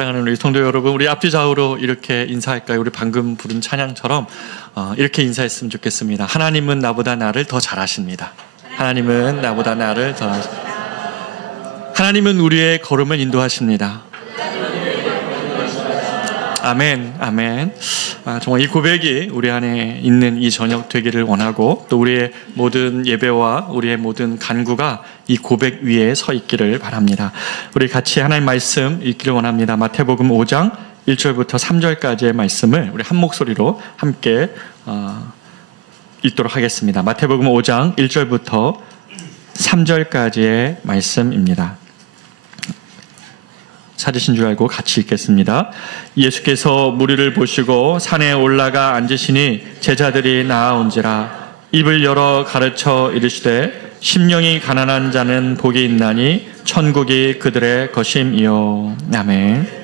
사랑하는 우리 성도 여러분, 우리 앞뒤 좌우로 이렇게 인사할까요? 우리 방금 부른 찬양처럼 이렇게 인사했으면 좋겠습니다. 하나님은 나보다 나를 더 잘하십니다. 하나님은 나보다 나를 더 하나님은 우리의 걸음을 인도하십니다. 아멘, 아멘. 정말 이 고백이 우리 안에 있는 이 저녁 되기를 원하고, 또 우리의 모든 예배와 우리의 모든 간구가 이 고백 위에 서 있기를 바랍니다. 우리 같이 하나님 말씀 읽기를 원합니다. 마태복음 5장 1절부터 3절까지의 말씀을 우리 한 목소리로 함께 읽도록 하겠습니다. 마태복음 5장 1절부터 3절까지의 말씀입니다. 찾으신 줄 알고 같이 읽겠습니다. 예수께서 무리를 보시고 산에 올라가 앉으시니 제자들이 나아온지라. 입을 열어 가르쳐 이르시되 심령이 가난한 자는 복이 있나니 천국이 그들의 것임이요. 아멘.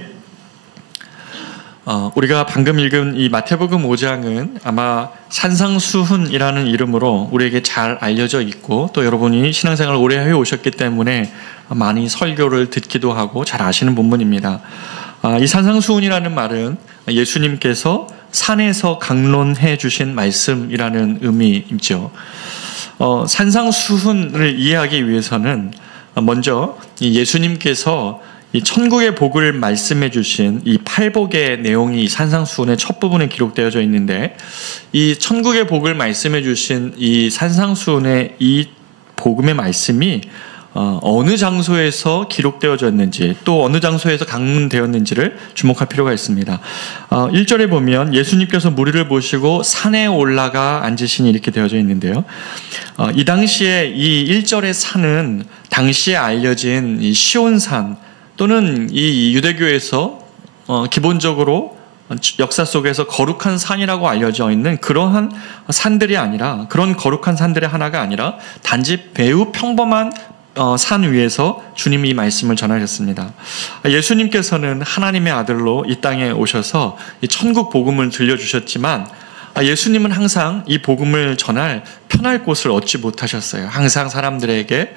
우리가 방금 읽은 이 마태복음 5장은 아마 산상수훈이라는 이름으로 우리에게 잘 알려져 있고, 또 여러분이 신앙생활을 오래 해오셨기 때문에 많이 설교를 듣기도 하고 잘 아시는 본문입니다. 이 산상수훈이라는 말은 예수님께서 산에서 강론해 주신 말씀이라는 의미이죠. 산상수훈을 이해하기 위해서는 먼저 예수님께서 이 천국의 복을 말씀해 주신 이 팔복의 내용이 산상수훈의 첫 부분에 기록되어져 있는데, 이 천국의 복을 말씀해 주신 이 산상수훈의 이 복음의 말씀이 어느 장소에서 기록되어졌는지, 또 어느 장소에서 강문되었는지를 주목할 필요가 있습니다. 1절에 보면 예수님께서 무리를 보시고 산에 올라가 앉으시니 이렇게 되어져 있는데요. 이 당시에 이 1절의 산은 당시에 알려진 이 시온산, 또는 이 유대교에서 기본적으로 역사 속에서 거룩한 산이라고 알려져 있는 그러한 산들이 아니라, 그런 거룩한 산들의 하나가 아니라 단지 매우 평범한 산 위에서 주님이 이 말씀을 전하셨습니다. 예수님께서는 하나님의 아들로 이 땅에 오셔서 이 천국 복음을 들려주셨지만, 예수님은 항상 이 복음을 전할 편할 곳을 얻지 못하셨어요. 항상 사람들에게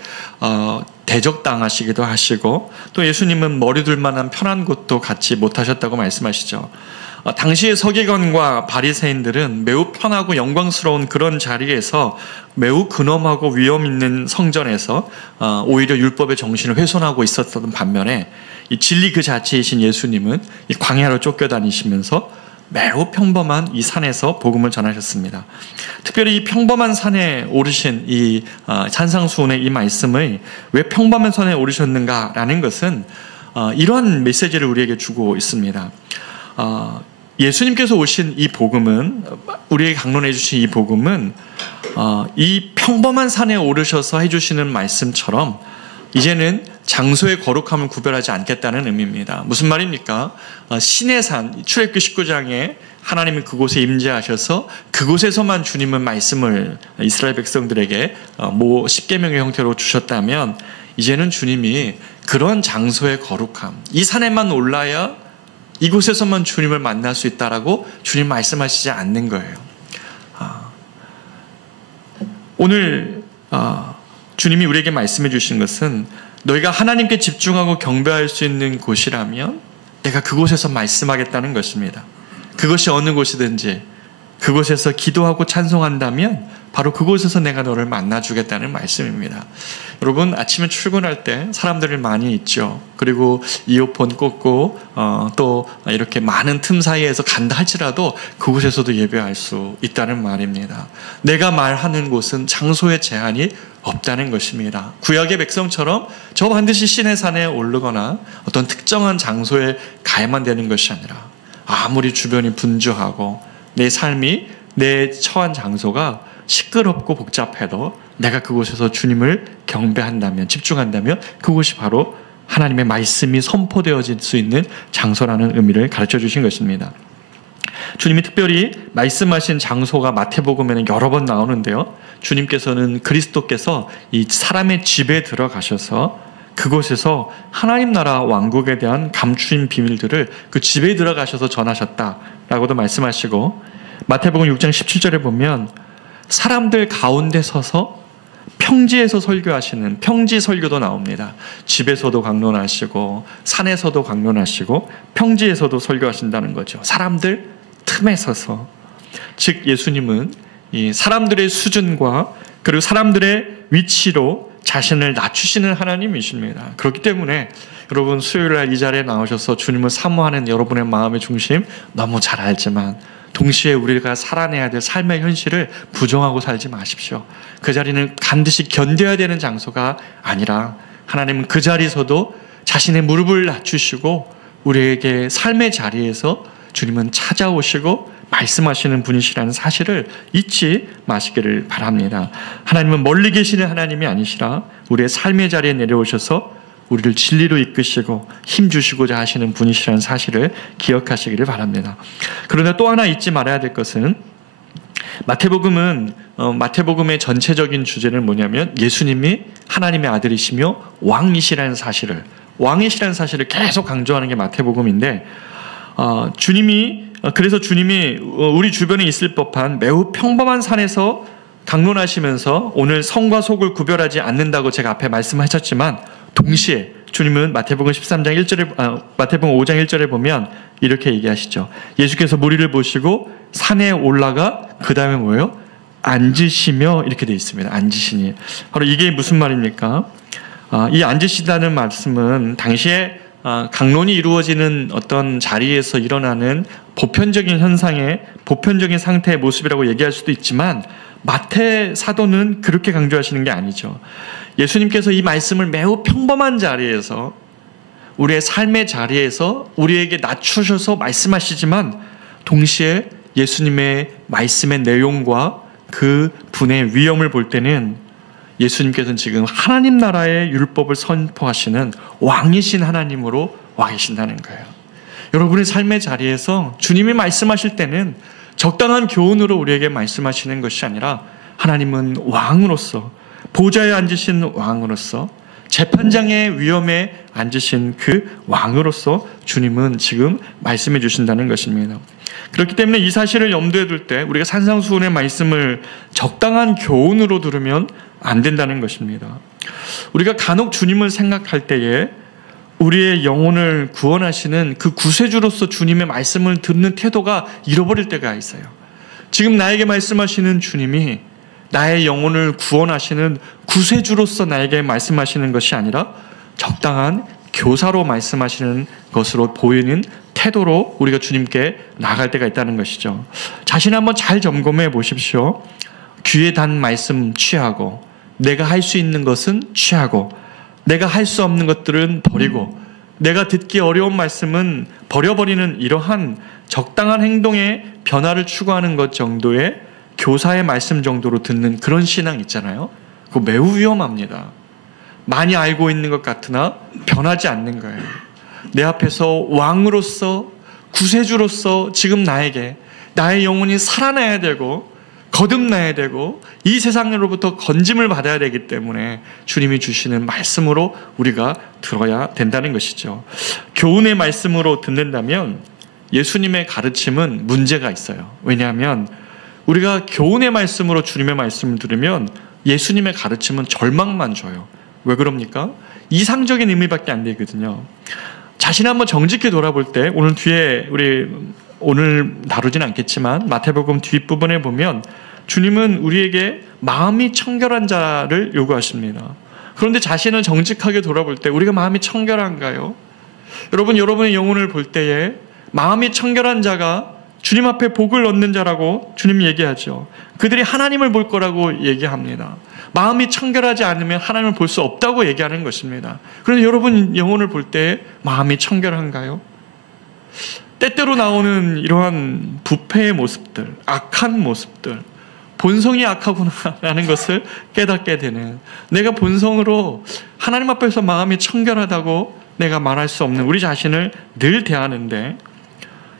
대적당하시기도 하시고, 또 예수님은 머리 둘 만한 편한 곳도 갖지 못하셨다고 말씀하시죠. 당시의 서기관과 바리새인들은 매우 편하고 영광스러운 그런 자리에서 매우 근엄하고 위험 있는 성전에서 오히려 율법의 정신을 훼손하고 있었던 반면에, 이 진리 그 자체이신 예수님은 이 광야로 쫓겨다니시면서 매우 평범한 이 산에서 복음을 전하셨습니다. 특별히 이 평범한 산에 오르신 이 산상수훈의 이 말씀을 왜 평범한 산에 오르셨는가라는 것은 이러한 메시지를 우리에게 주고 있습니다. 예수님께서 오신 이 복음은, 우리에게 강론해 주신 이 복음은 이 평범한 산에 오르셔서 해주시는 말씀처럼 이제는 장소의 거룩함을 구별하지 않겠다는 의미입니다. 무슨 말입니까? 신의 산, 출애굽기 19장에 하나님이 그곳에 임재하셔서 그곳에서만 주님은 말씀을 이스라엘 백성들에게 십계명의 형태로 주셨다면, 이제는 주님이 그런 장소의 거룩함, 이 산에만 올라야 이곳에서만 주님을 만날 수 있다라고 주님 말씀하시지 않는 거예요. 오늘 주님이 우리에게 말씀해 주신 것은, 너희가 하나님께 집중하고 경배할 수 있는 곳이라면 내가 그곳에서 말씀하겠다는 것입니다. 그것이 어느 곳이든지 그곳에서 기도하고 찬송한다면 바로 그곳에서 내가 너를 만나주겠다는 말씀입니다. 여러분, 아침에 출근할 때 사람들이 많이 있죠. 그리고 이어폰 꽂고 또 이렇게 많은 틈 사이에서 간다 할지라도 그곳에서도 예배할 수 있다는 말입니다. 내가 말하는 곳은 장소의 제한이 없다는 것입니다. 구약의 백성처럼 저 반드시 신의 산에 오르거나 어떤 특정한 장소에 가야만 되는 것이 아니라, 아무리 주변이 분주하고 내 삶이, 내 처한 장소가 시끄럽고 복잡해도 내가 그곳에서 주님을 경배한다면, 집중한다면 그곳이 바로 하나님의 말씀이 선포되어질 수 있는 장소라는 의미를 가르쳐 주신 것입니다. 주님이 특별히 말씀하신 장소가 마태복음에는 여러 번 나오는데요. 주님께서는, 그리스도께서 이 사람의 집에 들어가셔서 그곳에서 하나님 나라 왕국에 대한 감추인 비밀들을 그 집에 들어가셔서 전하셨다라고도 말씀하시고, 마태복음 6장 17절에 보면 사람들 가운데 서서 평지에서 설교하시는 평지 설교도 나옵니다. 집에서도 강론하시고 산에서도 강론하시고 평지에서도 설교하신다는 거죠. 사람들 틈에 서서. 즉 예수님은 이 사람들의 수준과 그리고 사람들의 위치로 자신을 낮추시는 하나님이십니다. 그렇기 때문에 여러분 수요일날 이 자리에 나오셔서 주님을 사모하는 여러분의 마음의 중심 너무 잘 알지만 동시에 우리가 살아내야 될 삶의 현실을 부정하고 살지 마십시오. 그 자리는 반드시 견뎌야 되는 장소가 아니라 하나님은 그 자리에서도 자신의 무릎을 낮추시고 우리에게 삶의 자리에서 주님은 찾아오시고 말씀하시는 분이시라는 사실을 잊지 마시기를 바랍니다. 하나님은 멀리 계시는 하나님이 아니시라 우리의 삶의 자리에 내려오셔서 우리를 진리로 이끄시고 힘주시고자 하시는 분이시라는 사실을 기억하시기를 바랍니다. 그러나 또 하나 잊지 말아야 될 것은 마태복음의 전체적인 주제는 뭐냐면 예수님이 하나님의 아들이시며 왕이시라는 사실을 계속 강조하는 게 마태복음인데 그래서 주님이 우리 주변에 있을 법한 매우 평범한 산에서 강론하시면서 오늘 성과 속을 구별하지 않는다고 제가 앞에 말씀하셨지만 동시에 주님은 마태복음 5장 1절에 보면 이렇게 얘기하시죠. 예수께서 무리를 보시고 산에 올라가 그 다음에 뭐예요? 앉으시며 이렇게 되어 있습니다. 앉으시니. 바로 이게 무슨 말입니까? 이 앉으시다는 말씀은 당시에 강론이 이루어지는 어떤 자리에서 일어나는 보편적인 현상의 보편적인 상태의 모습이라고 얘기할 수도 있지만 마태 사도는 그렇게 강조하시는 게 아니죠. 예수님께서 이 말씀을 매우 평범한 자리에서 우리의 삶의 자리에서 우리에게 낮추셔서 말씀하시지만 동시에 예수님의 말씀의 내용과 그 분의 위엄을 볼 때는 예수님께서는 지금 하나님 나라의 율법을 선포하시는 왕이신 하나님으로 와 계신다는 거예요. 여러분의 삶의 자리에서 주님이 말씀하실 때는 적당한 교훈으로 우리에게 말씀하시는 것이 아니라 하나님은 왕으로서 보좌에 앉으신 왕으로서 재판장의 위엄에 앉으신 그 왕으로서 주님은 지금 말씀해 주신다는 것입니다. 그렇기 때문에 이 사실을 염두에 둘 때 우리가 산상수훈의 말씀을 적당한 교훈으로 들으면 안 된다는 것입니다. 우리가 간혹 주님을 생각할 때에 우리의 영혼을 구원하시는 그 구세주로서 주님의 말씀을 듣는 태도가 잃어버릴 때가 있어요. 지금 나에게 말씀하시는 주님이 나의 영혼을 구원하시는 구세주로서 나에게 말씀하시는 것이 아니라 적당한 교사로 말씀하시는 것으로 보이는 태도로 우리가 주님께 나아갈 때가 있다는 것이죠. 자신 한번 잘 점검해 보십시오. 귀에 단 말씀 취하고 내가 할 수 있는 것은 취하고 내가 할 수 없는 것들은 버리고 내가 듣기 어려운 말씀은 버려버리는 이러한 적당한 행동의 변화를 추구하는 것 정도의 교사의 말씀 정도로 듣는 그런 신앙 있잖아요. 그거 매우 위험합니다. 많이 알고 있는 것 같으나 변하지 않는 거예요. 내 앞에서 왕으로서 구세주로서 지금 나에게 나의 영혼이 살아나야 되고 거듭나야 되고 이 세상으로부터 건짐을 받아야 되기 때문에 주님이 주시는 말씀으로 우리가 들어야 된다는 것이죠. 교훈의 말씀으로 듣는다면 예수님의 가르침은 문제가 있어요. 왜냐하면 우리가 교훈의 말씀으로 주님의 말씀을 들으면 예수님의 가르침은 절망만 줘요. 왜 그럽니까? 이상적인 의미밖에 안 되거든요. 자신 한번 정직히 돌아볼 때 오늘 뒤에 오늘 다루진 않겠지만 마태복음 뒷부분에 보면 주님은 우리에게 마음이 청결한 자를 요구하십니다. 그런데 자신을 정직하게 돌아볼 때 우리가 마음이 청결한가요? 여러분의 영혼을 볼 때에 마음이 청결한 자가 주님 앞에 복을 얻는 자라고 주님이 얘기하죠. 그들이 하나님을 볼 거라고 얘기합니다. 마음이 청결하지 않으면 하나님을 볼 수 없다고 얘기하는 것입니다. 그런데 여러분 영혼을 볼 때 마음이 청결한가요? 때때로 나오는 이러한 부패의 모습들, 악한 모습들, 본성이 악하구나라는 것을 깨닫게 되는, 내가 본성으로 하나님 앞에서 마음이 청결하다고 내가 말할 수 없는 우리 자신을 늘 대하는데,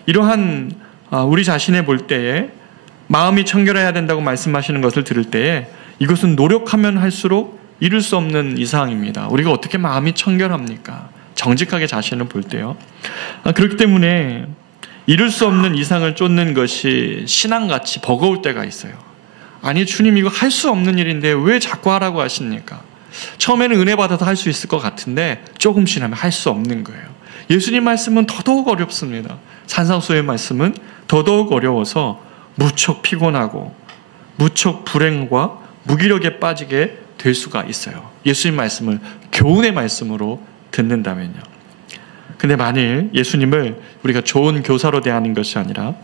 이러한 우리 자신을 볼 때에 마음이 청결해야 된다고 말씀하시는 것을 들을 때에 이것은 노력하면 할수록 이룰 수 없는 이상입니다. 우리가 어떻게 마음이 청결합니까? 정직하게 자신을 볼 때요. 그렇기 때문에 이룰 수 없는 이상을 쫓는 것이 신앙같이 버거울 때가 있어요. 아니 주님 이거 할 수 없는 일인데 왜 자꾸 하라고 하십니까? 처음에는 은혜 받아서 할 수 있을 것 같은데 조금 지나면 할 수 없는 거예요. 예수님 말씀은 더더욱 어렵습니다. 산상수의 말씀은 더더욱 어려워서 무척 피곤하고 무척 불행과 무기력에 빠지게 될 수가 있어요. 예수님 말씀을 교훈의 말씀으로 듣는다면요. 근데 만일 예수님을 우리가 좋은 교사로 대하는 것이 아니라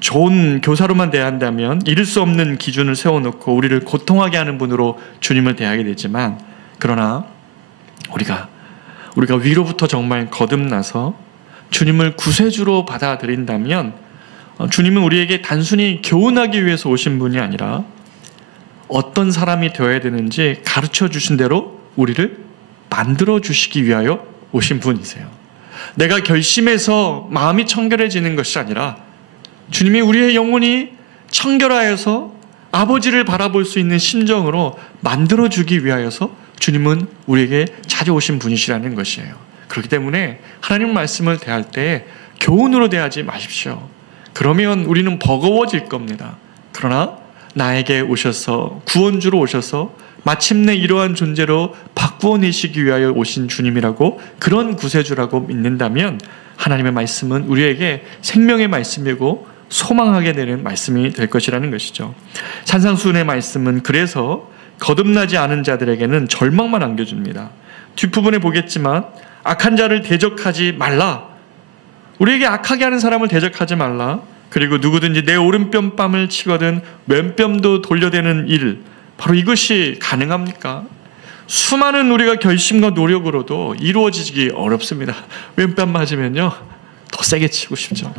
좋은 교사로만 대한다면 이룰 수 없는 기준을 세워놓고 우리를 고통하게 하는 분으로 주님을 대하게 되지만, 그러나 우리가 위로부터 정말 거듭나서 주님을 구세주로 받아들인다면 주님은 우리에게 단순히 교훈하기 위해서 오신 분이 아니라 어떤 사람이 되어야 되는지 가르쳐 주신 대로 우리를 만들어 주시기 위하여 오신 분이세요. 내가 결심해서 마음이 청결해지는 것이 아니라 주님이 우리의 영혼이 청결하여서 아버지를 바라볼 수 있는 심정으로 만들어주기 위하여서 주님은 우리에게 찾아오신 분이시라는 것이에요. 그렇기 때문에 하나님 말씀을 대할 때 교훈으로 대하지 마십시오. 그러면 우리는 버거워질 겁니다. 그러나 나에게 오셔서 구원주로 오셔서 마침내 이러한 존재로 바꾸어내시기 위하여 오신 주님이라고, 그런 구세주라고 믿는다면 하나님의 말씀은 우리에게 생명의 말씀이고 소망하게 되는 말씀이 될 것이라는 것이죠. 산상수훈의 말씀은 그래서 거듭나지 않은 자들에게는 절망만 안겨줍니다. 뒷부분에 보겠지만 악한 자를 대적하지 말라. 우리에게 악하게 하는 사람을 대적하지 말라. 그리고 누구든지 내 오른뺨을 치거든 왼뺨도 돌려대는 일, 바로 이것이 가능합니까? 수많은 우리가 결심과 노력으로도 이루어지기 어렵습니다. 왼뺨 맞으면요 더 세게 치고 싶죠.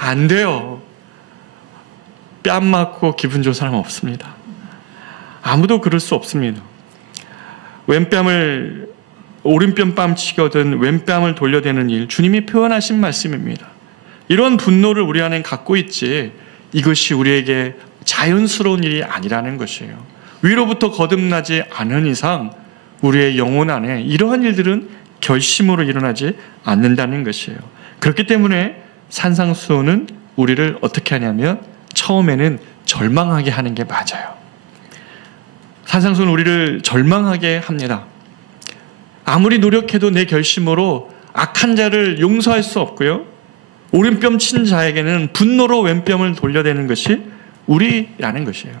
안 돼요. 뺨 맞고 기분 좋은 사람은 없습니다. 아무도 그럴 수 없습니다. 오른뺨 뺨 치거든 왼뺨을 돌려대는 일, 주님이 표현하신 말씀입니다. 이런 분노를 우리 안에 갖고 있지, 이것이 우리에게 자연스러운 일이 아니라는 것이에요. 위로부터 거듭나지 않은 이상 우리의 영혼 안에 이러한 일들은 결심으로 일어나지 않는다는 것이에요. 그렇기 때문에 산상수훈은 우리를 어떻게 하냐면 처음에는 절망하게 하는 게 맞아요. 산상수훈은 우리를 절망하게 합니다. 아무리 노력해도 내 결심으로 악한 자를 용서할 수 없고요, 오른뺨 친 자에게는 분노로 왼뺨을 돌려대는 것이 우리라는 것이에요.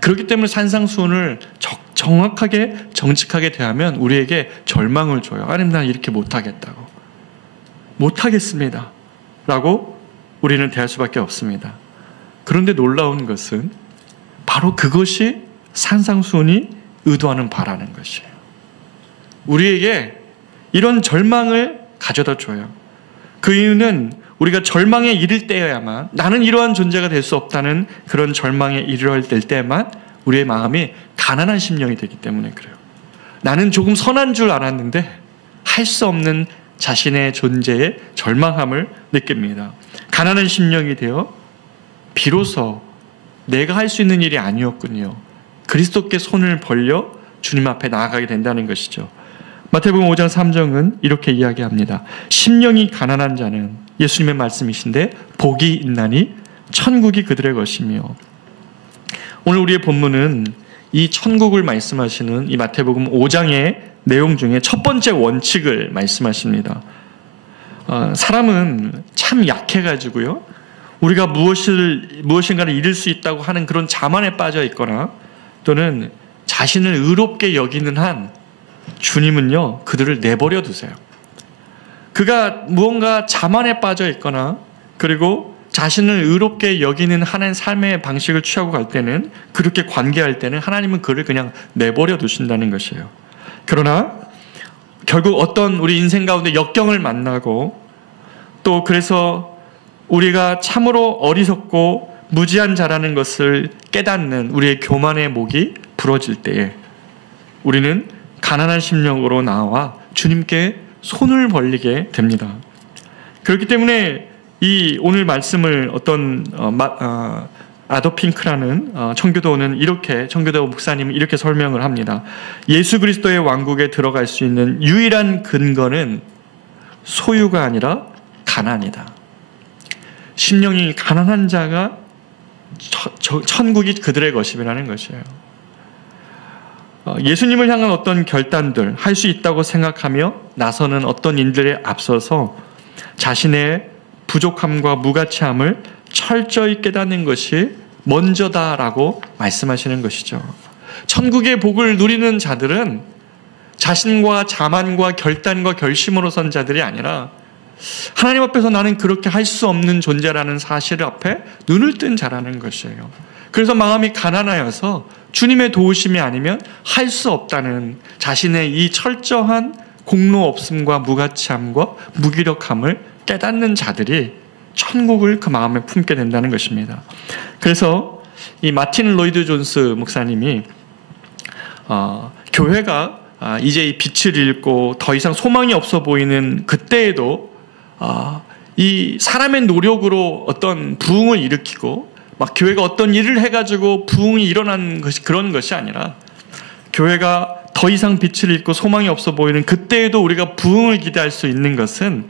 그렇기 때문에 산상수훈을 정확하게 정직하게 대하면 우리에게 절망을 줘요. 아니 난 이렇게 못하겠다고, 못하겠습니다 라고 우리는 대할 수밖에 없습니다. 그런데 놀라운 것은 바로 그것이 산상수훈이 의도하는 바라는 것이에요. 우리에게 이런 절망을 가져다 줘요. 그 이유는 우리가 절망에 이를 때여야만, 나는 이러한 존재가 될 수 없다는 그런 절망에 이를 때만 우리의 마음이 가난한 심령이 되기 때문에 그래요. 나는 조금 선한 줄 알았는데 할 수 없는 자신의 존재의 절망함을 느낍니다. 가난한 심령이 되어 비로소 내가 할 수 있는 일이 아니었군요, 그리스도께 손을 벌려 주님 앞에 나아가게 된다는 것이죠. 마태복음 5장 3절은 이렇게 이야기합니다. 심령이 가난한 자는, 예수님의 말씀이신데, 복이 있나니 천국이 그들의 것이며. 오늘 우리의 본문은 이 천국을 말씀하시는 이 마태복음 5장의 내용 중에 첫 번째 원칙을 말씀하십니다. 사람은 참 약해가지고요, 우리가 무엇인가를 이룰 수 있다고 하는 그런 자만에 빠져 있거나 또는 자신을 의롭게 여기는 한 주님은요 그들을 내버려 두세요. 그가 무언가 자만에 빠져 있거나 그리고 자신을 의롭게 여기는 하는 삶의 방식을 취하고 갈 때는, 그렇게 관계할 때는 하나님은 그를 그냥 내버려 두신다는 것이에요. 그러나 결국 어떤 우리 인생 가운데 역경을 만나고 또 그래서 우리가 참으로 어리석고 무지한 자라는 것을 깨닫는 우리의 교만의 목이 부러질 때에 우리는 가난한 심령으로 나와 주님께 손을 벌리게 됩니다. 그렇기 때문에 이 오늘 말씀을 어떤 아더핑크라는 청교도는 이렇게, 청교도 목사님은 이렇게 설명을 합니다. 예수 그리스도의 왕국에 들어갈 수 있는 유일한 근거는 소유가 아니라 가난이다. 심령이 가난한 자가 천국이 그들의 것임이라는 것이에요. 예수님을 향한 어떤 결단들 할 수 있다고 생각하며 나서는 어떤 인들에 앞서서 자신의 부족함과 무가치함을 철저히 깨닫는 것이 먼저다라고 말씀하시는 것이죠. 천국의 복을 누리는 자들은 자신과 자만과 결단과 결심으로 선 자들이 아니라 하나님 앞에서 나는 그렇게 할 수 없는 존재라는 사실 앞에 눈을 뜬 자라는 것이에요. 그래서 마음이 가난하여서 주님의 도우심이 아니면 할 수 없다는 자신의 이 철저한 공로 없음과 무가치함과 무기력함을 깨닫는 자들이 천국을 그 마음에 품게 된다는 것입니다. 그래서 이 마틴 로이드 존스 목사님이 교회가 이제 이 빛을 잃고 더 이상 소망이 없어 보이는 그때에도 이 사람의 노력으로 어떤 부흥을 일으키고 막 교회가 어떤 일을 해가지고 부흥이 일어난 것이 그런 것이 아니라 교회가 더 이상 빛을 잃고 소망이 없어 보이는 그때에도 우리가 부흥을 기대할 수 있는 것은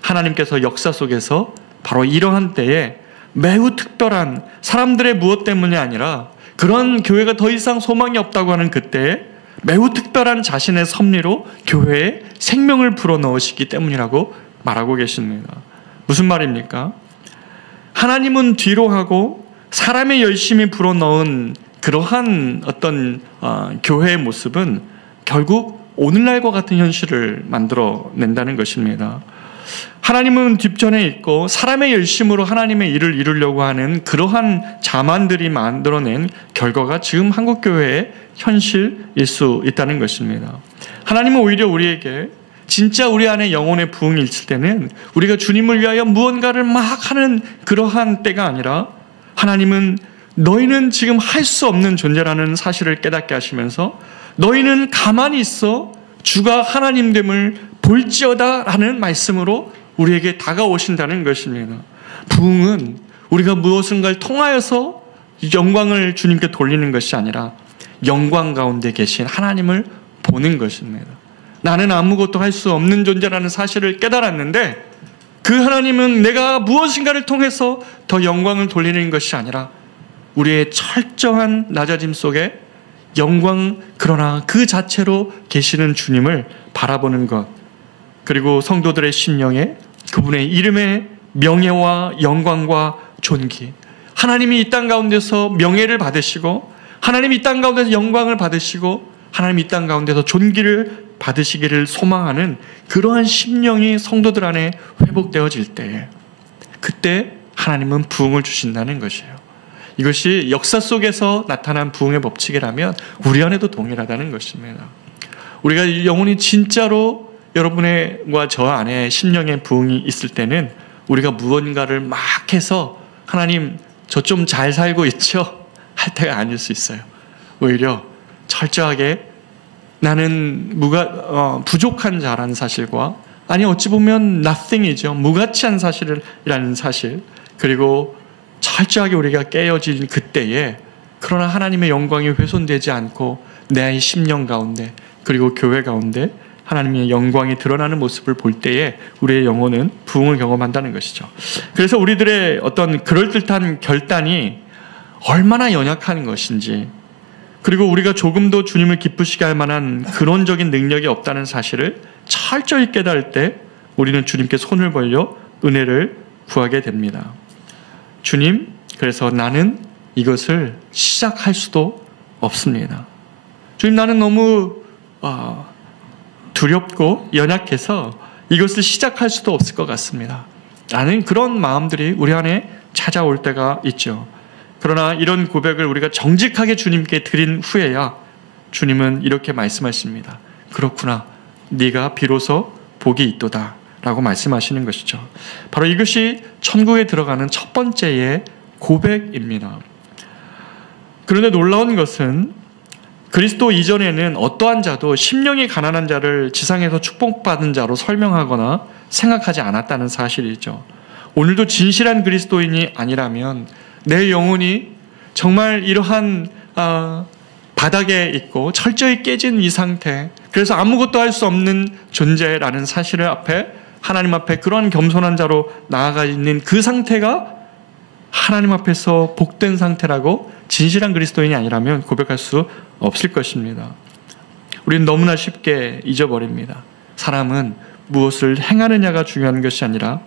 하나님께서 역사 속에서 바로 이러한 때에 매우 특별한 사람들의 무엇 때문이 아니라 그런 교회가 더 이상 소망이 없다고 하는 그때에 매우 특별한 자신의 섭리로 교회에 생명을 불어넣으시기 때문이라고 말하고 계십니다. 무슨 말입니까? 하나님은 뒤로 하고 사람의 열심히 불어넣은 그러한 어떤 교회의 모습은 결국 오늘날과 같은 현실을 만들어낸다는 것입니다. 하나님은 뒷전에 있고 사람의 열심으로 하나님의 일을 이루려고 하는 그러한 자만들이 만들어낸 결과가 지금 한국교회의 현실일 수 있다는 것입니다. 하나님은 오히려 우리에게 진짜 우리 안에 영혼의 부흥이 있을 때는 우리가 주님을 위하여 무언가를 막 하는 그러한 때가 아니라 하나님은 너희는 지금 할 수 없는 존재라는 사실을 깨닫게 하시면서 너희는 가만히 있어 주가 하나님됨을 볼지어다 라는 말씀으로 우리에게 다가오신다는 것입니다. 부흥은 우리가 무엇인가를 통하여서 영광을 주님께 돌리는 것이 아니라 영광 가운데 계신 하나님을 보는 것입니다. 나는 아무것도 할 수 없는 존재라는 사실을 깨달았는데 그 하나님은 내가 무엇인가를 통해서 더 영광을 돌리는 것이 아니라 우리의 철저한 낮아짐 속에 영광 그러나 그 자체로 계시는 주님을 바라보는 것, 그리고 성도들의 심령에 그분의 이름의 명예와 영광과 존귀, 하나님이 이 땅 가운데서 명예를 받으시고 하나님이 이 땅 가운데서 영광을 받으시고 하나님이 이 땅 가운데서 존귀를 받으시기를 소망하는 그러한 심령이 성도들 안에 회복되어질 때 그때 하나님은 부흥을 주신다는 것이에요. 이것이 역사 속에서 나타난 부흥의 법칙이라면 우리 안에도 동일하다는 것입니다. 우리가 영혼이 진짜로 여러분과 저 안에 심령의 부흥이 있을 때는 우리가 무언가를 막 해서 하나님 저 좀 잘 살고 있죠? 할 때가 아닐 수 있어요. 오히려 철저하게 나는 부족한 자라는 사실과 아니 어찌 보면 nothing이죠. 무가치한 사실이라는 사실, 그리고 철저하게 우리가 깨어진 그때에 그러나 하나님의 영광이 훼손되지 않고 내 심령 가운데 그리고 교회 가운데 하나님의 영광이 드러나는 모습을 볼 때에 우리의 영혼은 부흥을 경험한다는 것이죠. 그래서 우리들의 어떤 그럴듯한 결단이 얼마나 연약한 것인지, 그리고 우리가 조금도 주님을 기쁘시게 할 만한 근원적인 능력이 없다는 사실을 철저히 깨달을 때 우리는 주님께 손을 벌려 은혜를 구하게 됩니다. 주님, 그래서 나는 이것을 시작할 수도 없습니다. 주님, 나는 너무 두렵고 연약해서 이것을 시작할 수도 없을 것 같습니다. 라는 그런 마음들이 우리 안에 찾아올 때가 있죠. 그러나 이런 고백을 우리가 정직하게 주님께 드린 후에야 주님은 이렇게 말씀하십니다. 그렇구나, 네가 비로소 복이 있도다 라고 말씀하시는 것이죠. 바로 이것이 천국에 들어가는 첫 번째의 고백입니다. 그런데 놀라운 것은 그리스도 이전에는 어떠한 자도 심령이 가난한 자를 지상에서 축복받은 자로 설명하거나 생각하지 않았다는 사실이죠. 오늘도 진실한 그리스도인이 아니라면 내 영혼이 정말 이러한 바닥에 있고 철저히 깨진 이 상태, 그래서 아무것도 할 수 없는 존재라는 사실을 하나님 앞에 그러한 겸손한 자로 나아가 있는 그 상태가 하나님 앞에서 복된 상태라고 진실한 그리스도인이 아니라면 고백할 수 없을 것입니다. 우리는 너무나 쉽게 잊어버립니다. 사람은 무엇을 행하느냐가 중요한 것이 아니라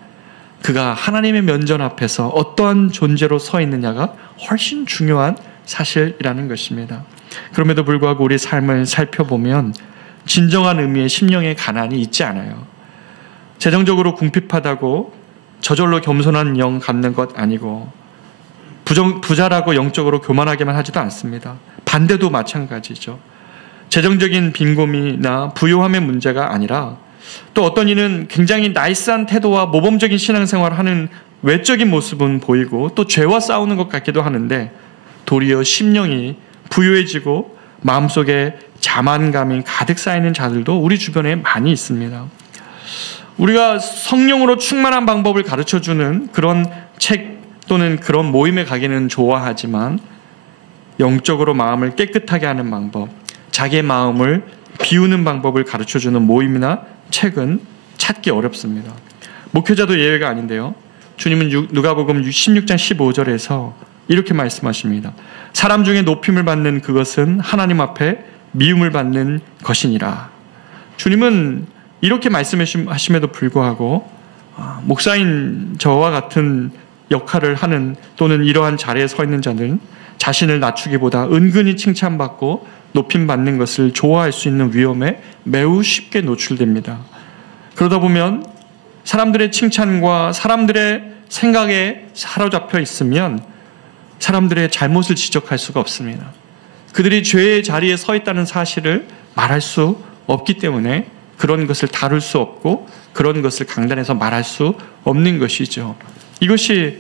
그가 하나님의 면전 앞에서 어떠한 존재로 서 있느냐가 훨씬 중요한 사실이라는 것입니다. 그럼에도 불구하고 우리 삶을 살펴보면 진정한 의미의 심령의 가난이 있지 않아요. 재정적으로 궁핍하다고 저절로 겸손한 영 갖는 것 아니고 부자라고 영적으로 교만하게만 하지도 않습니다. 반대도 마찬가지죠. 재정적인 빈곤이나 부요함의 문제가 아니라 또 어떤 이는 굉장히 나이스한 태도와 모범적인 신앙생활을 하는 외적인 모습은 보이고 또 죄와 싸우는 것 같기도 하는데 도리어 심령이 부유해지고 마음속에 자만감이 가득 쌓이는 자들도 우리 주변에 많이 있습니다. 우리가 성령으로 충만한 방법을 가르쳐주는 그런 책 또는 그런 모임에 가기는 좋아하지만 영적으로 마음을 깨끗하게 하는 방법, 자기의 마음을 비우는 방법을 가르쳐주는 모임이나 책은 찾기 어렵습니다. 목회자도 예외가 아닌데요. 주님은 누가복음 16장 15절에서 이렇게 말씀하십니다. 사람 중에 높임을 받는 그것은 하나님 앞에 미움을 받는 것이니라. 주님은 이렇게 말씀하심에도 불구하고 목사인 저와 같은 역할을 하는 또는 이러한 자리에 서 있는 자들은 자신을 낮추기보다 은근히 칭찬받고 높임받는 것을 좋아할 수 있는 위험에 매우 쉽게 노출됩니다. 그러다 보면 사람들의 칭찬과 사람들의 생각에 사로잡혀 있으면 사람들의 잘못을 지적할 수가 없습니다. 그들이 죄의 자리에 서 있다는 사실을 말할 수 없기 때문에 그런 것을 다룰 수 없고 그런 것을 강단에서 말할 수 없는 것이죠. 이것이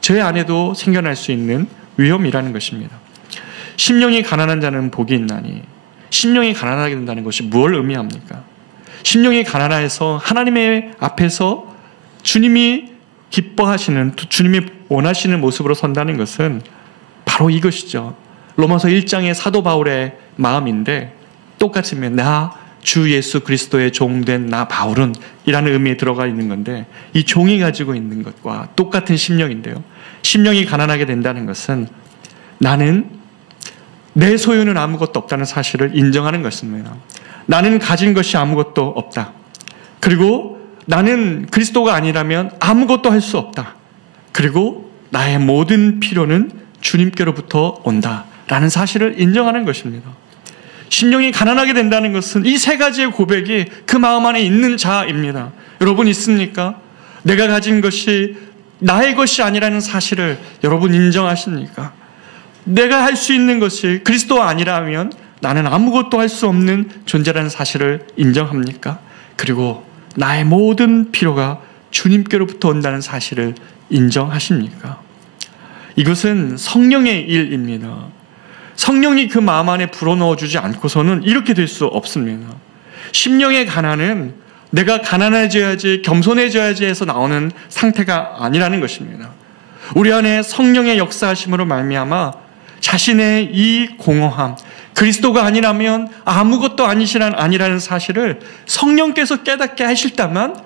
제 안에도 생겨날 수 있는 위험이라는 것입니다. 심령이 가난한 자는 복이 있나니. 심령이 가난하게 된다는 것이 무엇을 의미합니까? 심령이 가난해서 하나님의 앞에서 주님이 기뻐하시는, 주님이 원하시는 모습으로 선다는 것은 바로 이것이죠. 로마서 1장의 사도 바울의 마음인데 똑같이 나 주 예수 그리스도의 종된 나 바울은 이라는 의미에 들어가 있는 건데 이 종이 가지고 있는 것과 똑같은 심령인데요. 심령이 가난하게 된다는 것은 나는 내 소유는 아무것도 없다는 사실을 인정하는 것입니다. 나는 가진 것이 아무것도 없다. 그리고 나는 그리스도가 아니라면 아무것도 할 수 없다. 그리고 나의 모든 필요는 주님께로부터 온다라는 사실을 인정하는 것입니다. 심령이 가난하게 된다는 것은 이 세 가지의 고백이 그 마음 안에 있는 자입니다. 여러분 있습니까? 내가 가진 것이 나의 것이 아니라는 사실을 여러분 인정하십니까? 내가 할 수 있는 것이 그리스도가 아니라면 나는 아무것도 할 수 없는 존재라는 사실을 인정합니까? 그리고 나의 모든 필요가 주님께로부터 온다는 사실을 인정하십니까? 이것은 성령의 일입니다. 성령이 그 마음 안에 불어넣어주지 않고서는 이렇게 될 수 없습니다. 심령의 가난은 내가 가난해져야지, 겸손해져야지 해서 나오는 상태가 아니라는 것입니다. 우리 안에 성령의 역사하심으로 말미암아 자신의 이 공허함, 그리스도가 아니라면 아무것도 아니라는 사실을 성령께서 깨닫게 하실다면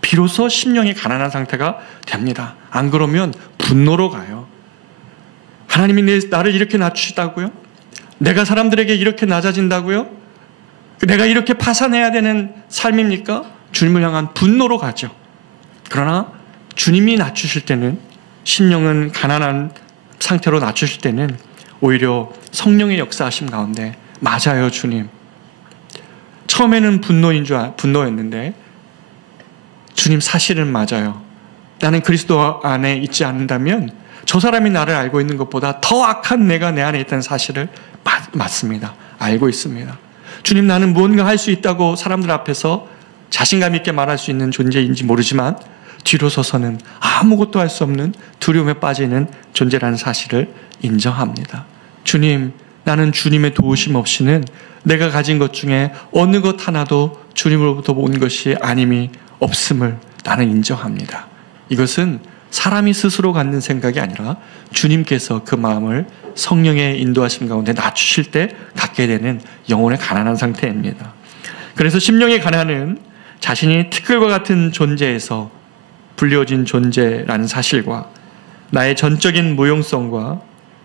비로소 심령이 가난한 상태가 됩니다. 안 그러면 분노로 가요. 하나님이 나를 이렇게 낮추시다고요? 내가 사람들에게 이렇게 낮아진다고요? 내가 이렇게 파산해야 되는 삶입니까? 주님을 향한 분노로 가죠. 그러나 주님이 낮추실 때는, 심령은 가난한 상태로 낮추실 때는 오히려 성령의 역사하심 가운데 맞아요, 주님. 처음에는 분노였는데 주님 사실은 맞아요. 나는 그리스도 안에 있지 않는다면 저 사람이 나를 알고 있는 것보다 더 악한 내가 내 안에 있다는 사실을 맞습니다. 알고 있습니다. 주님, 나는 무언가 할 수 있다고 사람들 앞에서 자신감 있게 말할 수 있는 존재인지 모르지만 뒤로 서서는 아무것도 할 수 없는 두려움에 빠지는 존재라는 사실을 인정합니다. 주님, 나는 주님의 도우심 없이는 내가 가진 것 중에 어느 것 하나도 주님으로부터 온 것이 아님이 없음을 나는 인정합니다. 이것은 사람이 스스로 갖는 생각이 아니라 주님께서 그 마음을 성령의 인도하심 가운데 낮추실 때 갖게 되는 영혼의 가난한 상태입니다. 그래서 심령의 가난은 자신이 티끌과 같은 존재에서 불리워진 존재라는 사실과 나의 전적인 무용성과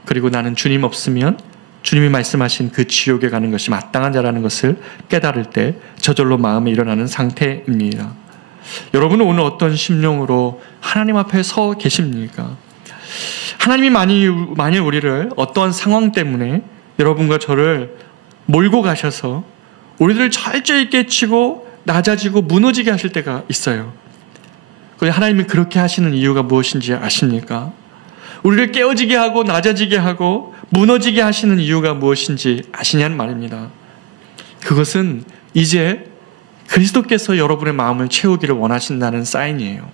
그리고 나는 주님 없으면 주님이 말씀하신 그 지옥에 가는 것이 마땅한 자라는 것을 깨달을 때 저절로 마음에 일어나는 상태입니다. 여러분은 오늘 어떤 심령으로 하나님 앞에 서 계십니까? 하나님이 만일 우리를 어떠한 상황 때문에 여러분과 저를 몰고 가셔서 우리들을 철저히 깨치고 낮아지고 무너지게 하실 때가 있어요. 그런데 하나님이 그렇게 하시는 이유가 무엇인지 아십니까? 우리를 깨어지게 하고 낮아지게 하고 무너지게 하시는 이유가 무엇인지 아시냐는 말입니다. 그것은 이제 그리스도께서 여러분의 마음을 채우기를 원하신다는 사인이에요.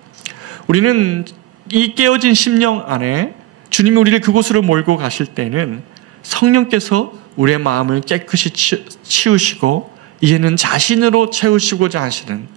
우리는 이 깨어진 심령 안에 주님이 우리를 그곳으로 몰고 가실 때는 성령께서 우리의 마음을 깨끗이 치우시고 이제는 자신으로 채우시고자 하시는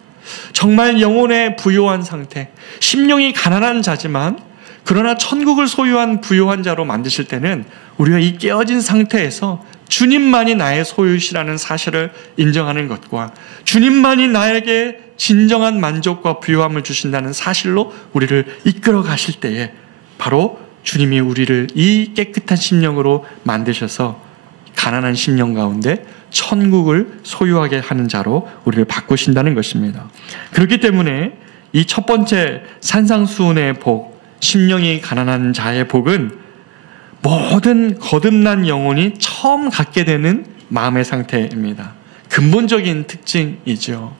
정말 영혼의 부요한 상태, 심령이 가난한 자지만 그러나 천국을 소유한 부요한 자로 만드실 때는 우리가 이 깨어진 상태에서 주님만이 나의 소유시라는 사실을 인정하는 것과 주님만이 나에게 진정한 만족과 부요함을 주신다는 사실로 우리를 이끌어 가실 때에 바로 주님이 우리를 이 깨끗한 심령으로 만드셔서 가난한 심령 가운데 천국을 소유하게 하는 자로 우리를 바꾸신다는 것입니다. 그렇기 때문에 이 첫 번째 산상수훈의 복, 심령이 가난한 자의 복은 모든 거듭난 영혼이 처음 갖게 되는 마음의 상태입니다. 근본적인 특징이죠.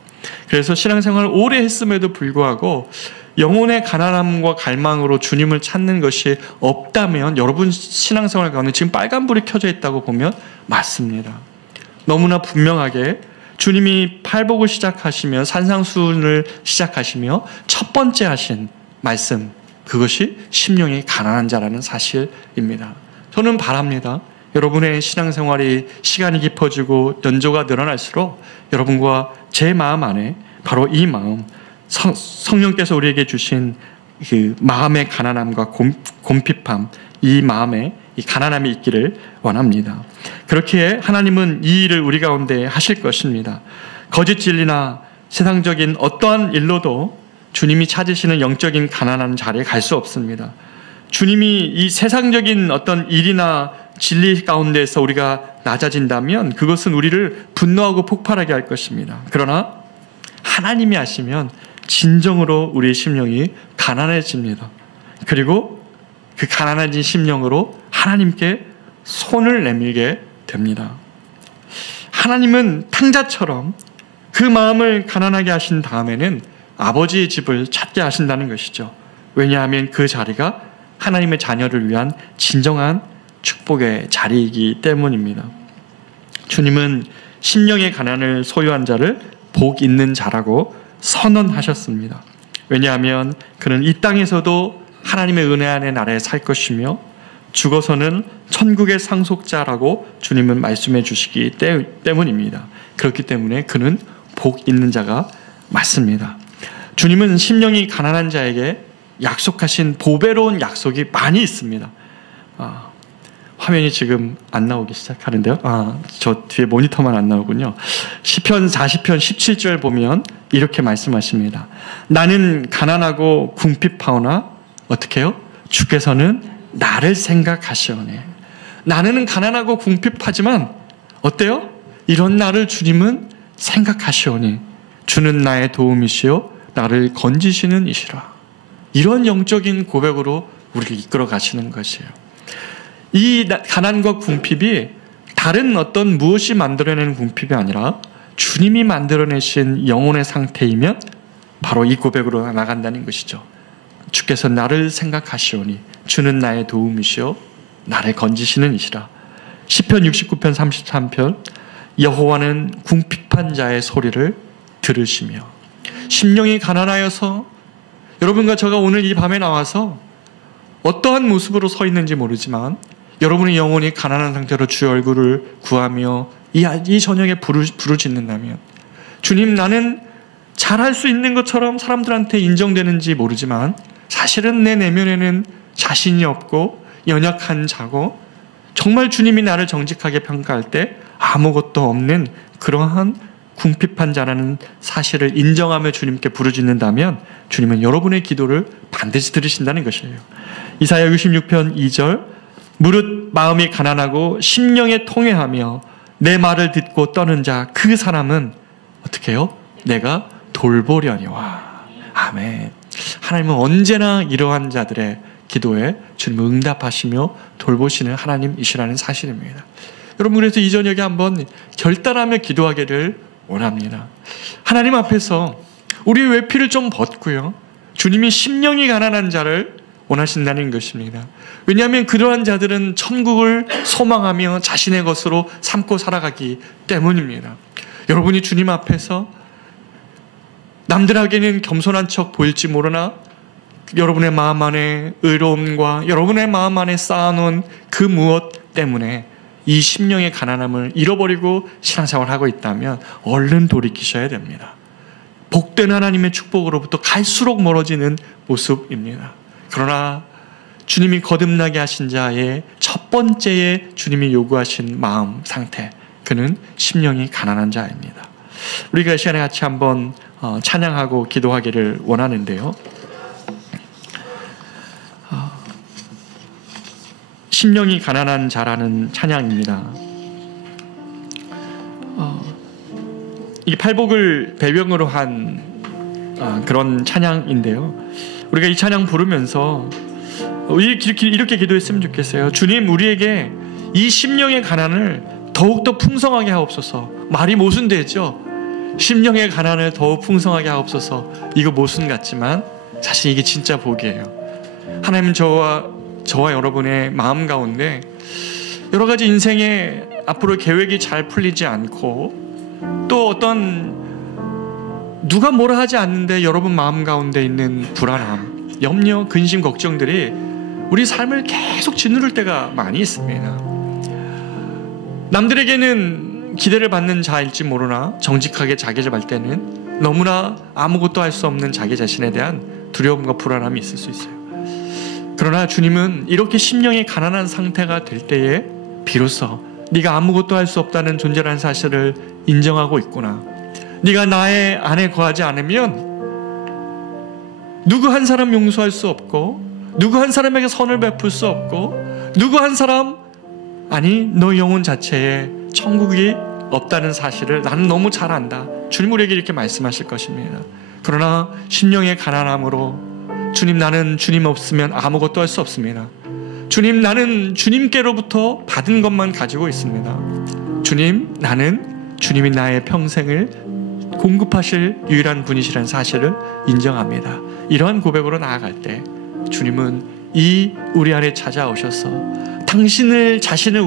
그래서 신앙생활을 오래 했음에도 불구하고 영혼의 가난함과 갈망으로 주님을 찾는 것이 없다면 여러분 신앙생활 가운데 지금 빨간불이 켜져 있다고 보면 맞습니다. 너무나 분명하게 주님이 팔복을 시작하시며 산상수훈을 시작하시며 첫 번째 하신 말씀, 그것이 심령이 가난한 자라는 사실입니다. 저는 바랍니다. 여러분의 신앙생활이 시간이 깊어지고 연조가 늘어날수록 여러분과 제 마음 안에 바로 이 마음, 성령께서 우리에게 주신 그 마음의 가난함과 곰핍함, 이 마음에 이 가난함이 있기를 원합니다. 그렇기에 하나님은 이 일을 우리 가운데 하실 것입니다. 거짓 진리나 세상적인 어떠한 일로도 주님이 찾으시는 영적인 가난한 자리에 갈 수 없습니다. 주님이 이 세상적인 어떤 일이나 진리 가운데서 우리가 낮아진다면 그것은 우리를 분노하고 폭발하게 할 것입니다. 그러나 하나님이 하시면 진정으로 우리의 심령이 가난해집니다. 그리고 그 가난해진 심령으로 하나님께 손을 내밀게 됩니다. 하나님은 탕자처럼 그 마음을 가난하게 하신 다음에는 아버지의 집을 찾게 하신다는 것이죠. 왜냐하면 그 자리가 하나님의 자녀를 위한 진정한 축복의 자리이기 때문입니다. 주님은 심령의 가난을 소유한 자를 복 있는 자라고 선언하셨습니다. 왜냐하면 그는 이 땅에서도 하나님의 은혜 안에 나라에 살 것이며 죽어서는 천국의 상속자라고 주님은 말씀해 주시기 때문입니다. 그렇기 때문에 그는 복 있는 자가 맞습니다. 주님은 심령이 가난한 자에게 약속하신 보배로운 약속이 많이 있습니다. 화면이 지금 안 나오기 시작하는데요. 저 뒤에 모니터만 안 나오군요. 시편 40편 17절 보면 이렇게 말씀하십니다. 나는 가난하고 궁핍하오나 어떻게 해요? 주께서는 나를 생각하시오네. 나는 가난하고 궁핍하지만 어때요? 이런 나를 주님은 생각하시오니 주는 나의 도움이시오 나를 건지시는 이시라. 이런 영적인 고백으로 우리를 이끌어 가시는 것이에요. 이 가난과 궁핍이 다른 어떤 무엇이 만들어내는 궁핍이 아니라 주님이 만들어내신 영혼의 상태이면 바로 이 고백으로 나간다는 것이죠. 주께서 나를 생각하시오니 주는 나의 도움이시오 나를 건지시는 이시라. 시편 69편 33편 여호와는 궁핍한 자의 소리를 들으시며 심령이 가난하여서 여러분과 저가 오늘 이 밤에 나와서 어떠한 모습으로 서 있는지 모르지만 여러분의 영혼이 가난한 상태로 주의 얼굴을 구하며 이 저녁에 부르짖는다면 주님 나는 잘할 수 있는 것처럼 사람들한테 인정되는지 모르지만 사실은 내 내면에는 자신이 없고 연약한 자고 정말 주님이 나를 정직하게 평가할 때 아무것도 없는 그러한 궁핍한 자라는 사실을 인정하며 주님께 부르짖는다면 주님은 여러분의 기도를 반드시 들으신다는 것이에요. 이사야 66편 2절 무릇 마음이 가난하고 심령에 통회하며 내 말을 듣고 떠는 자 그 사람은 어떻게 해요? 내가 돌보려니와. 아멘. 하나님은 언제나 이러한 자들의 기도에 주님은 응답하시며 돌보시는 하나님이시라는 사실입니다. 여러분, 그래서 이 저녁에 한번 결단하며 기도하기를 원합니다. 하나님 앞에서 우리의 외피를 좀 벗고요, 주님이 심령이 가난한 자를 원하신다는 것입니다. 왜냐하면 그러한 자들은 천국을 소망하며 자신의 것으로 삼고 살아가기 때문입니다. 여러분이 주님 앞에서 남들에게는 겸손한 척 보일지 모르나 여러분의 마음 안에 의로움과 여러분의 마음 안에 쌓아놓은 그 무엇 때문에 이 심령의 가난함을 잃어버리고 신앙생활을 하고 있다면 얼른 돌이키셔야 됩니다. 복된 하나님의 축복으로부터 갈수록 멀어지는 모습입니다. 그러나 주님이 거듭나게 하신 자의 첫 번째에 주님이 요구하신 마음 상태, 그는 심령이 가난한 자입니다. 우리가 이 시간에 같이 한번 찬양하고 기도하기를 원하는데요, 심령이 가난한 자라는 찬양입니다. 이게 팔복을 배경으로 한 그런 찬양인데요, 우리가 이 찬양 부르면서 이렇게 기도했으면 좋겠어요. 주님, 우리에게 이 심령의 가난을 더욱더 풍성하게 하옵소서. 말이 모순되죠. 심령의 가난을 더욱 풍성하게 하옵소서. 이거 모순 같지만 사실 이게 진짜 복이에요. 하나님은 저와 여러분의 마음 가운데 여러 가지 인생에 앞으로 계획이 잘 풀리지 않고 또 어떤 누가 뭐라 하지 않는데 여러분 마음 가운데 있는 불안함, 염려, 근심, 걱정들이 우리 삶을 계속 짓누를 때가 많이 있습니다. 남들에게는 기대를 받는 자일지 모르나 정직하게 자기를 볼 때는 너무나 아무것도 할 수 없는 자기 자신에 대한 두려움과 불안함이 있을 수 있어요. 그러나 주님은 이렇게 심령이 가난한 상태가 될 때에 비로소 네가 아무것도 할 수 없다는 존재라는 사실을 인정하고 있구나. 네가 나의 안에 거하지 않으면 누구 한 사람 용서할 수 없고 누구 한 사람에게 선을 베풀 수 없고 누구 한 사람, 아니 너 영혼 자체에 천국이 없다는 사실을 나는 너무 잘 안다. 주님 우리에게 이렇게 말씀하실 것입니다. 그러나 심령의 가난함으로 주님, 나는 주님 없으면 아무것도 할 수 없습니다. 주님, 나는 주님께로부터 받은 것만 가지고 있습니다. 주님, 나는 주님이 나의 평생을 공급하실 유일한 분이시라는 사실을 인정합니다. 이러한 고백으로 나아갈 때 주님은 우리 안에 찾아오셔서 자신을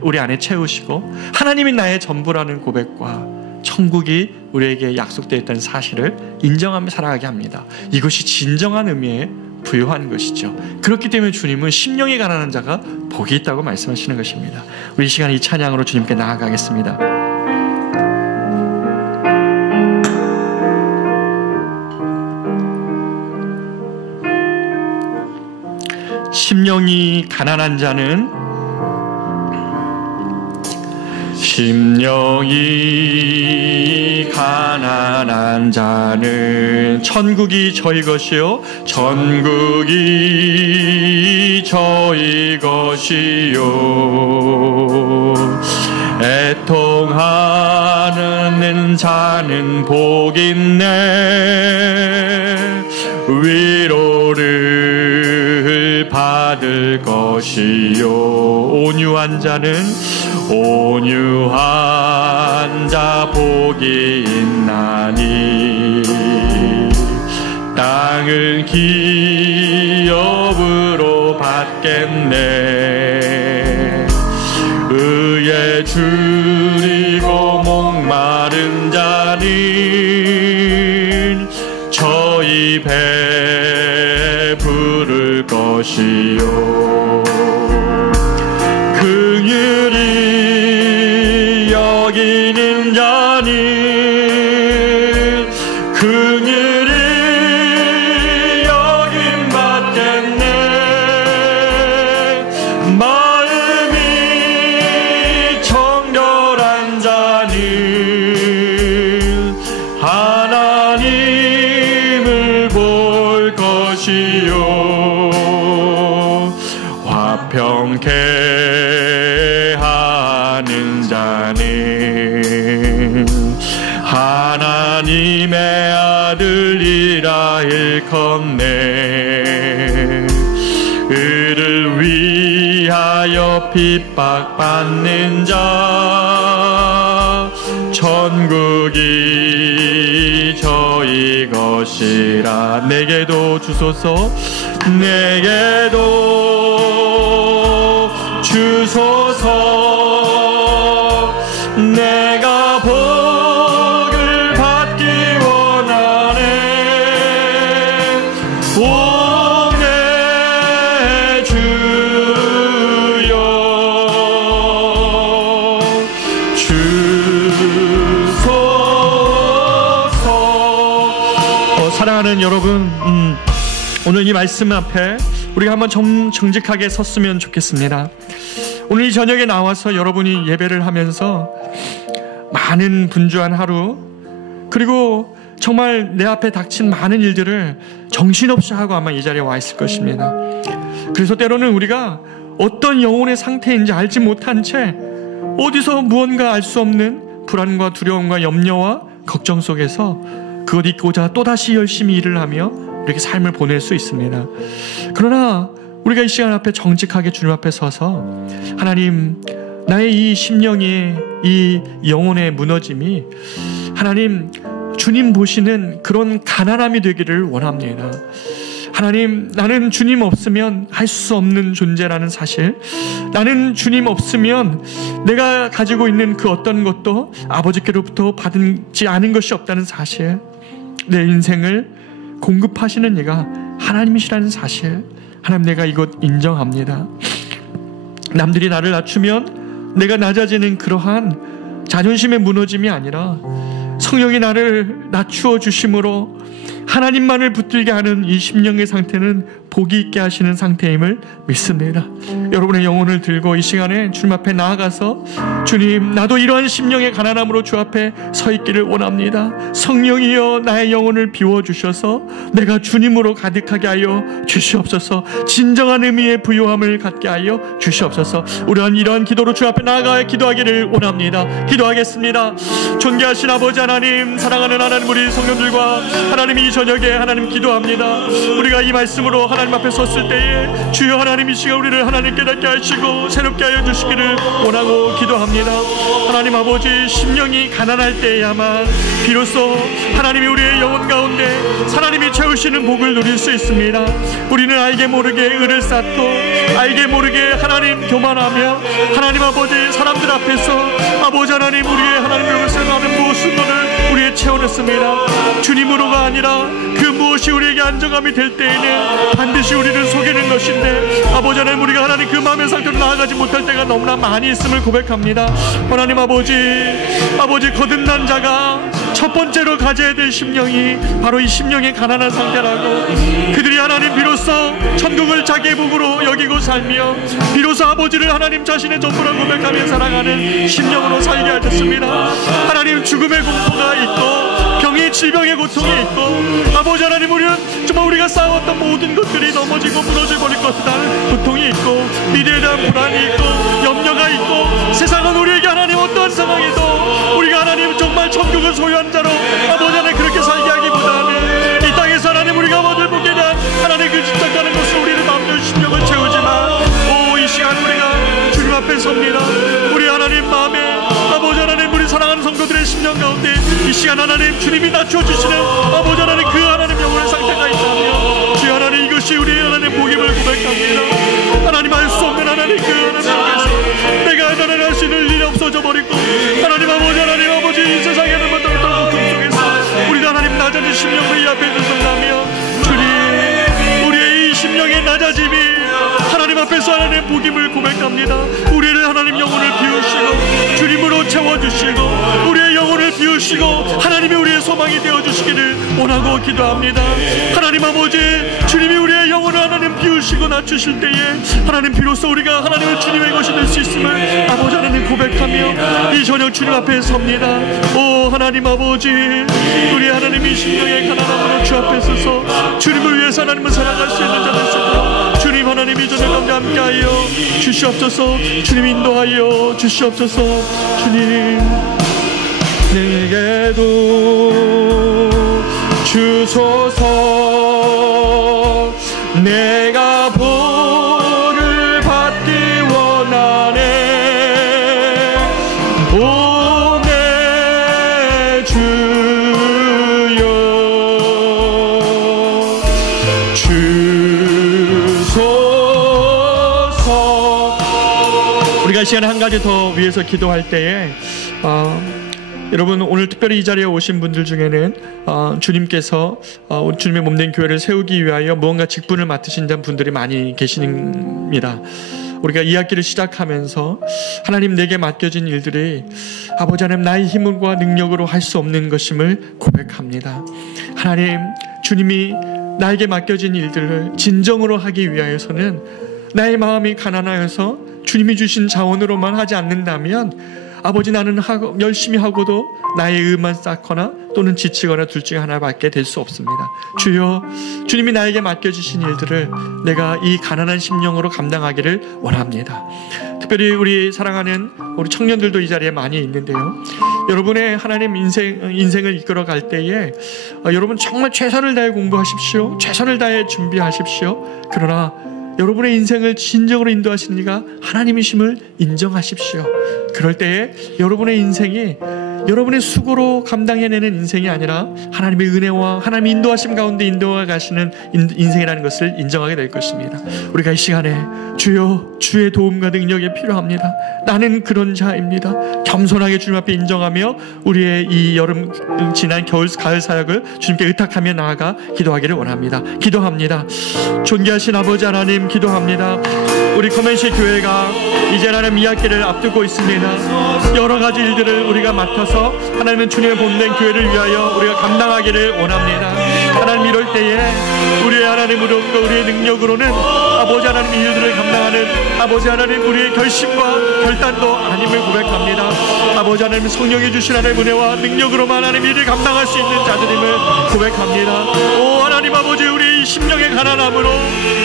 우리 안에 채우시고 하나님이 나의 전부라는 고백과 천국이 우리에게 약속되어 있다는 사실을 인정하며 살아가게 합니다. 이것이 진정한 의미에 부여한 것이죠. 그렇기 때문에 주님은 심령이 가난한 자가 복이 있다고 말씀하시는 것입니다. 우리 이 시간에 이 찬양으로 주님께 나아가겠습니다. 심령이 가난한 자는 천국이 저희 것이요 천국이 저희 것이요 애통하는 자는 복 있네 위로를 받을 것이요 온유한 자 복이 있나니 땅을 기업으로 받겠네 의에 줄이고 목마른 자는 저희 배 부를 것이요 긍휼히 여기는 자는 긍휼히 여김 받겠네 마음이 정결한 자는 하나님을 볼 것이요 경계하는 자는 하나님의 아들이라 일컫네. 그를 위하여 핍박받는 자 천국이 저희 것이라. 내게도 주소서, 내게도 주소서. 내가 복을 받기 원하네. 오 내 주여 주소서. 사랑하는 여러분, 오늘 이 말씀 앞에 우리가 한번 정직하게 섰으면 좋겠습니다. 오늘 이 저녁에 나와서 여러분이 예배를 하면서 많은 분주한 하루, 그리고 정말 내 앞에 닥친 많은 일들을 정신없이 하고 아마 이 자리에 와 있을 것입니다. 그래서 때로는 우리가 어떤 영혼의 상태인지 알지 못한 채 어디서 무언가 알 수 없는 불안과 두려움과 염려와 걱정 속에서 그것 잊고자 또다시 열심히 일을 하며 이렇게 삶을 보낼 수 있습니다. 그러나 우리가 이 시간 앞에 정직하게 주님 앞에 서서 하나님, 나의 이 심령의 이 영혼의 무너짐이 하나님 주님 보시는 그런 가난함이 되기를 원합니다. 하나님, 나는 주님 없으면 할 수 없는 존재라는 사실, 나는 주님 없으면 내가 가지고 있는 그 어떤 것도 아버지께로부터 받지 않은 것이 없다는 사실, 내 인생을 공급하시는 이가 하나님이시라는 사실, 하나님 내가 이것 인정합니다. 남들이 나를 낮추면 내가 낮아지는 그러한 자존심의 무너짐이 아니라 성령이 나를 낮추어 주심으로 하나님만을 붙들게 하는 이 심령의 상태는 복이 있게 하시는 상태임을 믿습니다. 여러분의 영혼을 들고 이 시간에 주님 앞에 나아가서 주님, 나도 이러한 심령의 가난함으로 주 앞에 서 있기를 원합니다. 성령이여 나의 영혼을 비워주셔서 내가 주님으로 가득하게 하여 주시옵소서. 진정한 의미의 부요함을 갖게 하여 주시옵소서. 우리는 이러한 기도로 주 앞에 나아가 기도하기를 원합니다. 기도하겠습니다. 존귀하신 아버지 하나님, 사랑하는 하나님, 우리 성도들과 하나님 이 저녁에 하나님 기도합니다. 우리가 이 말씀으로 하나님 앞에 섰을 때에 주여 하나님 이 시간 우리를 하나님 깨닫게 하시고 새롭게 하여 주시기를 원하고 기도합니다. 하나님 아버지, 심령이 가난할 때야만 비로소 하나님이 우리의 영혼 가운데 하나님이 채우시는 복을 누릴 수 있습니다. 우리는 알게 모르게 의를 쌓고 알게 모르게 하나님 교만하며 하나님 아버지 사람들 앞에서 아버지 하나님 우리의 하나님을 생각하는 무엇을 우리의 채워냈습니다. 주님으로가 아니라 그 무엇이 우리에게 안정감이 될 때에는 반드시 우리를 속이는 것인데 아버지 하나님, 우리가 하나님 그 마음의 상태로 나아가지 못할 때가 너무나 많이 있음을 고백합니다. 하나님 아버지, 거듭난 자가 첫 번째로 가져야 될 심령이 바로 이 심령의 가난한 상태라고, 그들이 하나님 비로소 천국을 자기의 복으로 여기고 살며 비로소 아버지를 하나님 자신의 전부라고 고백하며 살아가는 심령으로 살게 하셨습니다. 하나님, 죽음의 공포가 있고 병의 질병의 고통이 있고 아버지 하나님, 우리는 정말 우리가 쌓아왔던 모든 것들이 넘어지고 무너져 버릴 것이라는 고통이 있고 미래에 대한 불안이 있고 염려가 있고 세상은 우리에게 하나님 어떠한 상황에도 우리가 하나님 정말 천국을 소유한 자로 아버지 하나님 그렇게 살게 하기보다는 이 땅에서 하나님 우리가 얻을 복에 대한 하나님 그 집착하는 것을 우리를 마음대로 심령을 채우지만 이 시간 우리가 주님 앞에 섭니다. 우리 하나님 마음에 아버지 하나님 우리 사랑하는 성도들의 심령 가운데 이 시간 하나님 주님이 낮춰주시는 아버지 하나님 그 하나님 영혼의 상태가 있다면 주 하나님 이것이 우리 하나님 복임을 고백합니다. 하나님 알 수 없는 하나님 그 하나님께서 내가 하나님 할 수 있는 일이 없어져 버리고 하나님 아버지 이 세상에는 어떤 고통 속에서 우리 하나님 낮아진 심령을 이 앞에 주선하며 주님 우리의 이 심령의 낮아짐이 하나님 앞에서 하나님의 복임을 고백합니다. 우리를 하나님 영혼을 비우시고 주님으로 채워주시고 우리의 영혼을 비우시고 하나님이 우리의 소망이 되어주시기를 원하고 기도합니다. 하나님 아버지, 주님이 우리의 영혼을 하나님 비우시고 낮추실 때에 하나님 비로소 우리가 하나님을 주님의 것이 될 수 있음을 아버지 하나님 고백하며 이 저녁 주님 앞에 섭니다. 오 하나님 아버지, 우리 하나님이 심령의 가난함으로 주 앞에 서서 주님을 위해서 하나님을 살아갈 수 있는 자들 있도록 주님 하나님 이 저녁 가운데 함께하여 주시옵소서. 주님 인도하여 주시옵소서. 주님 내게도 주소서. 내가 보를 받기 원하네. 오 내 주여 주소서. 우리가 이 시간에 한 가지 더 위해서 기도할 때에 여러분 오늘 특별히 이 자리에 오신 분들 중에는 주님께서 주님의 몸된 교회를 세우기 위하여 무언가 직분을 맡으신 분들이 많이 계십니다. 우리가 이 학기를 시작하면서 하나님 내게 맡겨진 일들이 아버지 하나님 나의 힘과 능력으로 할 수 없는 것임을 고백합니다. 하나님 주님이 나에게 맡겨진 일들을 진정으로 하기 위하여서는 나의 마음이 가난하여서 주님이 주신 자원으로만 하지 않는다면 아버지 나는 열심히 하고도 나의 의만 쌓거나 또는 지치거나 둘 중에 하나밖에 될 수 없습니다. 주여 주님이 나에게 맡겨주신 일들을 내가 이 가난한 심령으로 감당하기를 원합니다. 특별히 우리 사랑하는 우리 청년들도 이 자리에 많이 있는데요. 여러분의 하나님 인생을 이끌어갈 때에 여러분 정말 최선을 다해 공부하십시오. 최선을 다해 준비하십시오. 그러나 여러분의 인생을 진정으로 인도하시는 이가 하나님이심을 인정하십시오. 그럴 때에 여러분의 인생이 여러분의 수고로 감당해내는 인생이 아니라 하나님의 은혜와 하나님의 인도하심 가운데 인도해 가시는 인생이라는 것을 인정하게 될 것입니다. 우리가 이 시간에 주여 주의 도움과 능력이 필요합니다. 나는 그런 자입니다. 겸손하게 주님 앞에 인정하며 우리의 이 여름 지난 겨울 가을 사역을 주님께 의탁하며 나아가 기도하기를 원합니다. 기도합니다. 존귀하신 아버지 하나님 기도합니다. 우리 커맨시 교회가 이제 하나님 이 학기를 앞두고 있습니다. 여러 가지 일들을 우리가 맡아서 하나님은 주님의 본된 교회를 위하여 우리가 감당하기를 원합니다. 하나님 이럴 때에 우리의 하나님으로부터 우리의 능력으로는 아버지 하나님 일들을 감당하는 아버지 하나님 우리의 결심과 결단도 아님을 고백합니다. 아버지 하나님 성령이 주신 하나님의 은혜와 능력으로만 하나님 일을 감당할 수 있는 자들임을 고백합니다. 오 하나님 아버지 우리 심령의 가난함으로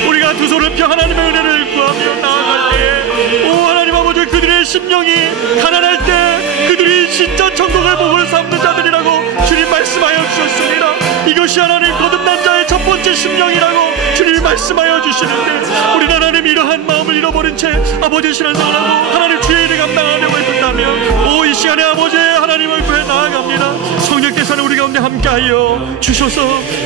우리가 두 손을 펴 하나님의 은혜를 구하며 나아갈 때에 오 하나님 아버지 그들의 심령이 가난할 때 그들이 진짜 천국의 복을 삼는 자들이라고 주님 말씀하여 주셨습니다. 이것이 하나님 거듭난 자의 첫 번째 심령이라고 주님이 말씀하여 주시는데 우리 하나님 이러한 마음을 잃어버린 채 아버지의 신앙생활을 하고 하나님 주의 일을 감당하려고 했다면 오 이 시간에 아버지의 하나님을 구해 나아갑니다. 성령께서는 우리 가운데 함께하여 주셔서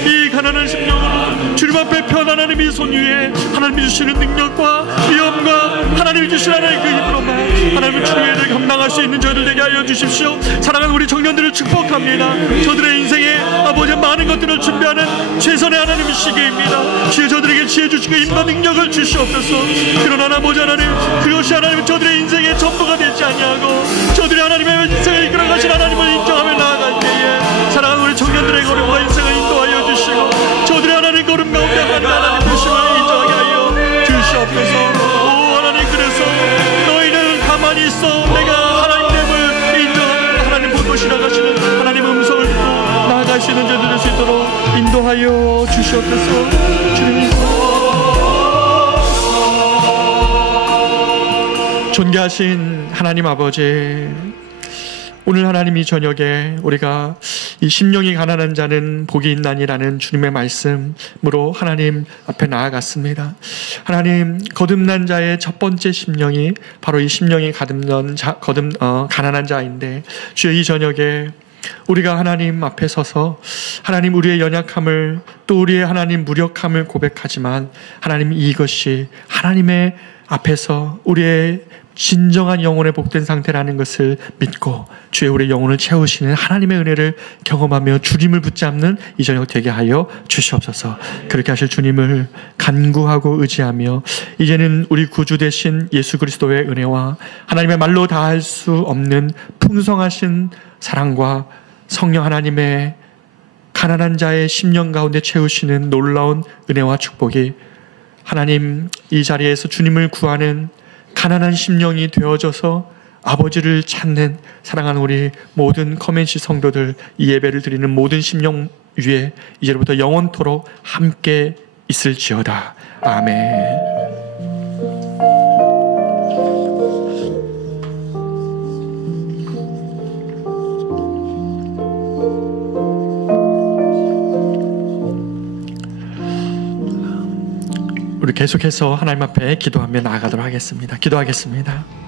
이 가난한 심령으로 주님 앞에 편 하나님의 손 위에 하나님이 주시는 능력과 위엄과 하나님이 주시는 하나님의 그 힘으로만 하나님의 주의 일을 감당할 수 있는 저희들 되게 하여 주십시오. 사랑하는 우리 청년들을 축복합니다. 저들의 인생에 아버지의 많은 것들을 준비하는 최선의 하나님의 시기입니다. 주여 저들에게 지혜 주시고 힘과 능력을 주시옵소서. 그러나 아버지 하나님 그것이 하나님 저들의 인생의 전부가 되지 아니하고 저들의 하나님의 인생을 이끌어가신 하나님을 인정하며 나아갈 때에 사랑하는 우리 청년들의 걸음과 인생을 인도하여 주시고 저들의 하나님 걸음 가운데 하나님 되심을 인정하게 하여 주시옵소서. 오 하나님 그래서 너희는 가만히 있어 내가 하나님됨을 인정하는 하나님 본것이 나가시는 하나님 음성을 듣고 나아가시는 자들 될 수 있도록 인도하여 주시옵소서. 주님 존귀하신 하나님 아버지 오늘 하나님 이 저녁에 우리가 이 심령이 가난한 자는 복이 있나니라는 주님의 말씀으로 하나님 앞에 나아갔습니다. 하나님 거듭난 자의 첫 번째 심령이 바로 이 심령이 가난한 자인데 주여 이 저녁에 우리가 하나님 앞에 서서 하나님 우리의 연약함을 또 우리의 하나님 무력함을 고백하지만 하나님 이것이 하나님의 앞에서 우리의 진정한 영혼의 복된 상태라는 것을 믿고 주의 우리 영혼을 채우시는 하나님의 은혜를 경험하며 주님을 붙잡는 이 저녁 되게 하여 주시옵소서. 그렇게 하실 주님을 간구하고 의지하며 이제는 우리 구주 되신 예수 그리스도의 은혜와 하나님의 말로 다할 수 없는 풍성하신 사랑과 성령 하나님의 가난한 자의 심령 가운데 채우시는 놀라운 은혜와 축복이 하나님 이 자리에서 주님을 구하는 가난한 심령이 되어져서 아버지를 찾는 사랑하는 우리 모든 커맨시 성도들 이 예배를 드리는 모든 심령 위에 이제부터 영원토록 함께 있을지어다. 아멘. 우리 계속해서 하나님 앞에 기도하며 나아가도록 하겠습니다. 기도하겠습니다.